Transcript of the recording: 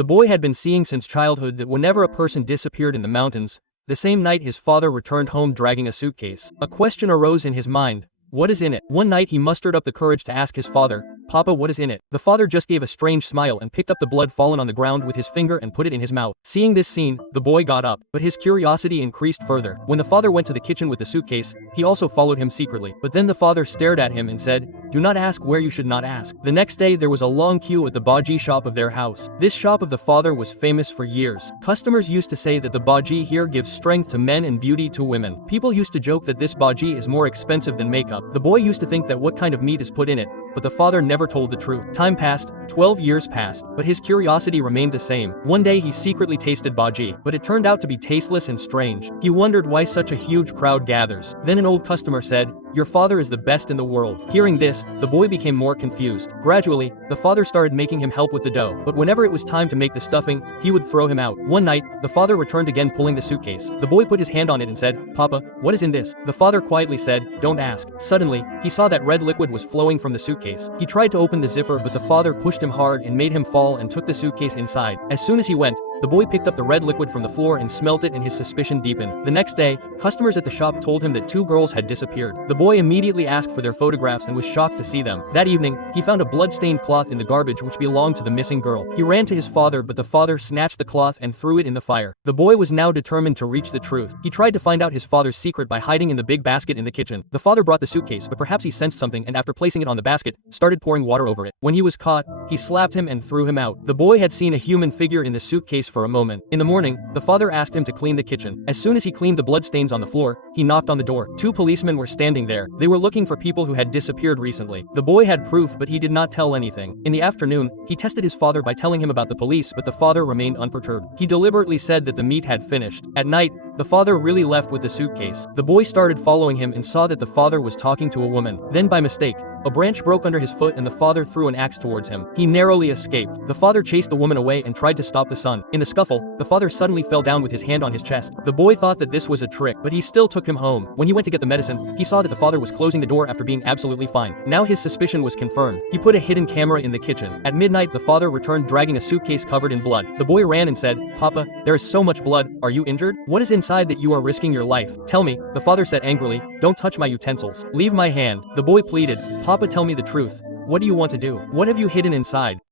The boy had been seeing since childhood that whenever a person disappeared in the mountains, the same night his father returned home dragging a suitcase. A question arose in his mind. What is in it? One night he mustered up the courage to ask his father, "Papa, what is in it?" The father just gave a strange smile and picked up the blood fallen on the ground with his finger and put it in his mouth. Seeing this scene, the boy got up, but his curiosity increased further. When the father went to the kitchen with the suitcase, he also followed him secretly. But then the father stared at him and said, "Do not ask where you should not ask." The next day there was a long queue at the bhaji shop of their house. This shop of the father was famous for years. Customers used to say that the bhaji here gives strength to men and beauty to women. People used to joke that this bhaji is more expensive than makeup. The boy used to think that what kind of meat is put in it, but the father never told the truth. Time passed, 12 years passed, but his curiosity remained the same. One day he secretly tasted bhaji, but it turned out to be tasteless and strange. He wondered why such a huge crowd gathers. Then an old customer said, "Your father is the best in the world." Hearing this, the boy became more confused. Gradually, the father started making him help with the dough, but whenever it was time to make the stuffing, he would throw him out. One night, the father returned again pulling the suitcase. The boy put his hand on it and said, "Papa, what is in this?" The father quietly said, "Don't ask." Suddenly, he saw that red liquid was flowing from the suitcase. He tried to open the zipper, but the father pushed him hard and made him fall and took the suitcase inside. As soon as he went, the boy picked up the red liquid from the floor and smelt it, and his suspicion deepened. The next day, customers at the shop told him that two girls had disappeared. The boy immediately asked for their photographs and was shocked to see them. That evening, he found a blood-stained cloth in the garbage which belonged to the missing girl. He ran to his father, but the father snatched the cloth and threw it in the fire. The boy was now determined to reach the truth. He tried to find out his father's secret by hiding in the big basket in the kitchen. The father brought the suitcase, but perhaps he sensed something, and after placing it on the basket, started pouring water over it. When he was caught, he slapped him and threw him out. The boy had seen a human figure in the suitcase for a moment. In the morning, the father asked him to clean the kitchen. As soon as he cleaned the bloodstains on the floor, he knocked on the door. Two policemen were standing there. They were looking for people who had disappeared recently. The boy had proof, but he did not tell anything. In the afternoon, he tested his father by telling him about the police, but the father remained unperturbed. He deliberately said that the meat had finished. At night, the father really left with the suitcase. The boy started following him and saw that the father was talking to a woman. Then by mistake, a branch broke under his foot and the father threw an axe towards him. He narrowly escaped. The father chased the woman away and tried to stop the son. In the scuffle, the father suddenly fell down with his hand on his chest. The boy thought that this was a trick, but he still took him home. When he went to get the medicine, he saw that the father was closing the door after being absolutely fine. Now his suspicion was confirmed. He put a hidden camera in the kitchen. At midnight, the father returned dragging a suitcase covered in blood. The boy ran and said, "Papa, there is so much blood. Are you injured? What is inside that you are risking your life? Tell me." The father said angrily, "Don't touch my utensils. Leave my hand." The boy pleaded, "Papa, tell me the truth. What do you want to do? What have you hidden inside?"